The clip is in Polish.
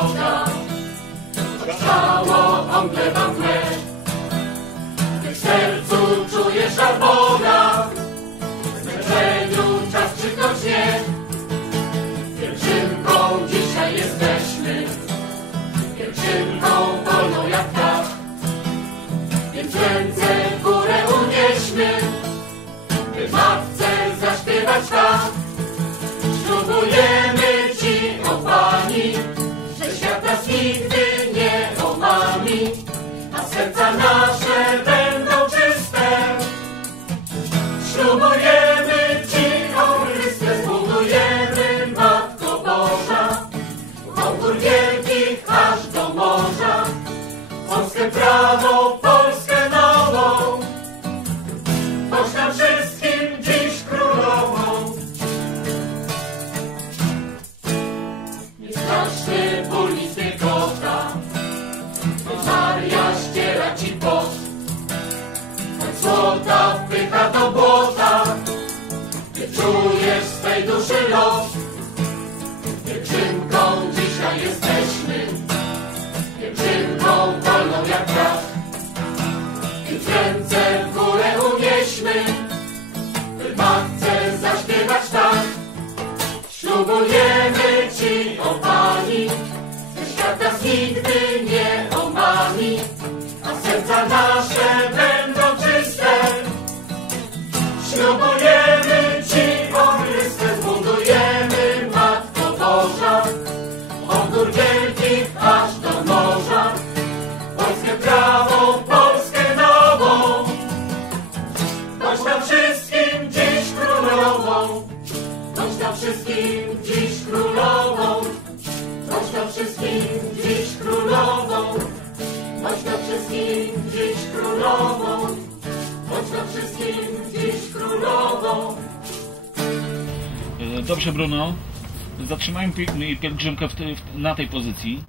oczka, ciało omdlewa w mgle. W sercu czujesz żar Boga, w zmęczeniu czas krzyknąć nie. Pielgrzymką dzisiaj jesteśmy, pielgrzymką wolną jak tak. Więc ręce w górę unieśmy, by matce zaśpiewać tak. Maranatha. Pielgrzymką wolną jak wiatr. Więc ręce w górę unieśmy. By matce zaśpiewać tak. Ślubujemy Ci, o Pani, że świat nas nigdy nie omami, a serca nasze będą czyste. Ślubujemy Ci, o Chryste, zbudujemy Matko Boża, od gór Wszystkim królową. Wszystkim królową. Wszystkim królową. Wszystkim królową. E, Dobrze, Bruno. Zatrzymajmy pi- pielgrzymkę na tej pozycji.